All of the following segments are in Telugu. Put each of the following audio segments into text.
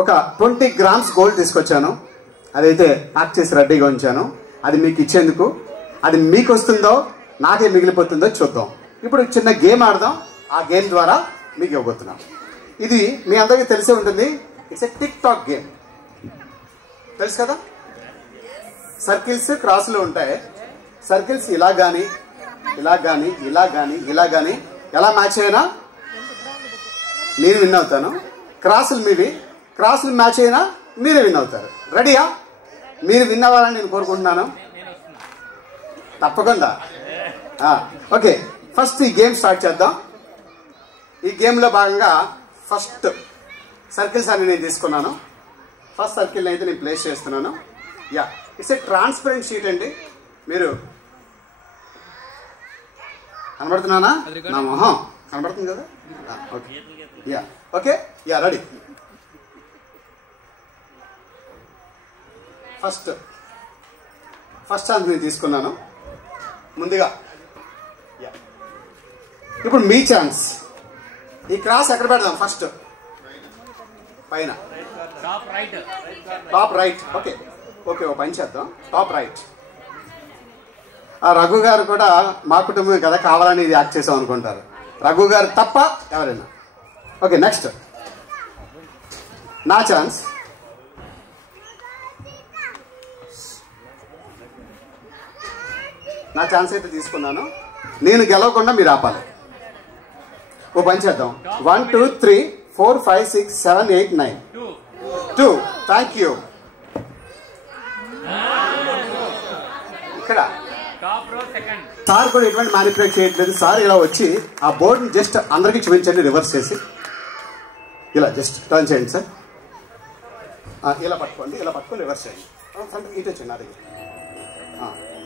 ఒక 20 grams గోల్డ్ తీసుకొచ్చాను. అదైతే ప్యాక్ చేసి రెడీగా ఉంచాను. అది మీకు ఇచ్చేందుకు. అది మీకు వస్తుందో నాకే మిగిలిపోతుందో చూద్దాం. ఇప్పుడు చిన్న గేమ్ ఆడదాం. ఆ గేమ్ ద్వారా మీకు ఇవ్వబోతున్నాం. ఇది మీ అందరికీ తెలిసే ఉంటుంది. It's a tick talk game. తెలుసు కదా? సర్కిల్స్ క్రాసులు ఉంటాయి. సర్కిల్స్ ఇలా కానీ ఇలా కానీ ఇలా కానీ ఇలా కానీ ఎలా మ్యాచ్ అయినా నేను విన్ అవుతాను. క్రాసులు మీవి, క్రాసులు మ్యాచ్ అయినా మీరే విన్ అవుతారు. రెడీయా? మీరు విన్ అవ్వాలని నేను కోరుకుంటున్నాను. తప్పకుండా. ఓకే, ఫస్ట్ ఈ గేమ్ స్టార్ట్ చేద్దాం. ఈ గేమ్లో భాగంగా ఫస్ట్ సర్కిల్స్ అన్ని నేను తీసుకున్నాను. ఫస్ట్ సర్కిల్ అయితే నేను ప్లేస్ చేస్తున్నాను. Yeah, it's a transparent sheet అండి. మీరు కనబడుతున్నానా? నా మొహం కనబడుతుంది కదా? Okay, yeah, okay, yeah, ready. First chance నేను తీసుకున్నాను ముందుగా. యా, ఇప్పుడు మీ ఛాన్స్. ఈ క్రాస్ ఎక్కడ పెడదాం? ఫస్ట్ పైన, టాప్ రైట్. ఓకే ఓకే, ఓ పని చేద్దాం. Top right. రఘు గారు కూడా మా కుటుంబం కదా, కావాలని ఇది యాక్ట్ చేసాం అనుకుంటారు. రఘు గారు తప్ప ఎవరైనా. ఓకే, నెక్స్ట్ నా ఛాన్స్. నా ఛాన్స్ అయితే తీసుకున్నాను. నేను గెలవకుండా మీరు ఆపాలి. ఓ పని చేద్దాం. 1 2 3 4 5 6 7 8 9 2. Thank you. ఇక్కడ సార్ కూడా ఎటువంటి మ్యానిపులేట్ చేయట్లేదు. సార్ ఇలా వచ్చి ఆ బోర్డుని జస్ట్ అందరికీ చూపించండి. రివర్స్ చేసి ఇలా జస్ట్ టర్న్ చేయండి సార్. ఇలా పట్టుకోండి, ఇలా పట్టుకొని రివర్స్ చేయండి. ఫ్రంట్ ఇటు వచ్చండి నా దగ్గర.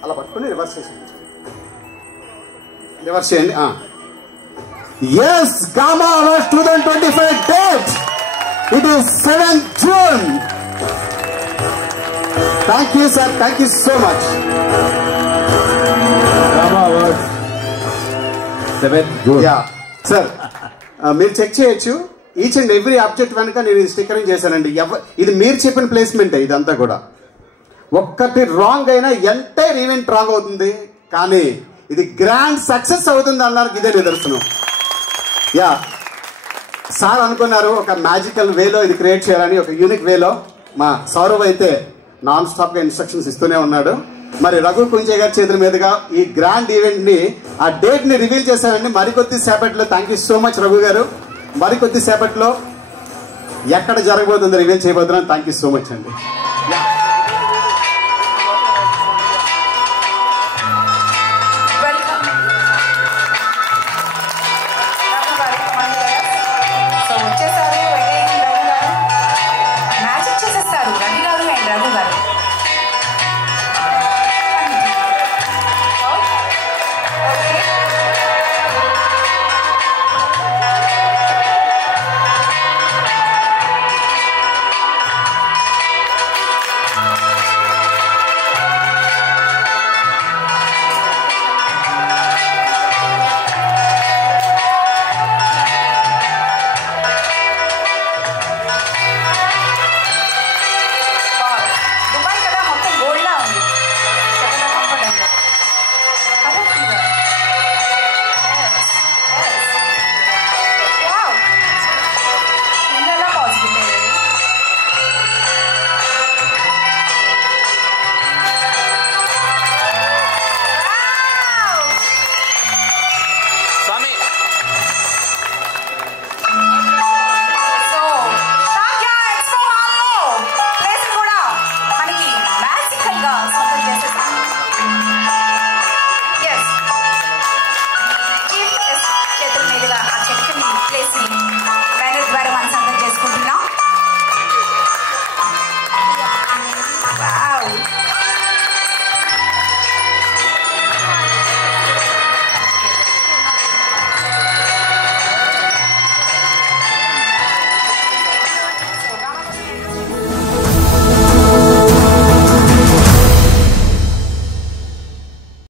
అలా పట్టుకొని రివర్స్ చేసి రివర్స్ చేయండి. Yes, Gamma Awards 2025 date. It is 7th June. Thank you, sir. Thank you so much. Gamma Awards 7th June. Yeah, sir. మీరు చెక్ చేయొచ్చు. ఈచ్ అండ్ ఎవ్రీ ఆబ్జెక్ట్ వెనుక నేను స్టిక్కరింగ్ చేశానండి. ఇది మీరు చెప్పిన ప్లేస్మెంటే ఇదంతా కూడా. ఒక్కటి రాంగ్ అయినా ఎంటైర్ ఈవెంట్ రాంగ్ అవుతుంది. కానీ ఇది గ్రాండ్ సక్సెస్ అవుతుంది అన్నారు. ఇదే నిదర్శనం. యా, సార్ అనుకున్నారు ఒక మ్యాజికల్ వేలో ఇది క్రియేట్ చేయాలని, ఒక యూనిక్ వేలో. మా సౌరవ్ అయితే నాన్ స్టాప్ గా ఇన్స్ట్రక్షన్స్ ఇస్తూనే ఉన్నాడు. మరి రఘు కుంజే గారి చేతుల మీదుగా ఈ గ్రాండ్ ఈవెంట్ ని, ఆ డేట్ ని రివీల్ చేశారండి మరికొద్ది సేపట్లో. Thank you so much Raghu గారు. మరికొద్ది సేపట్లో ఎక్కడ జరగబోతుందో రివీల్ చేయబోతున్నాను. థ్యాంక్ యూ సో మచ్ అండి.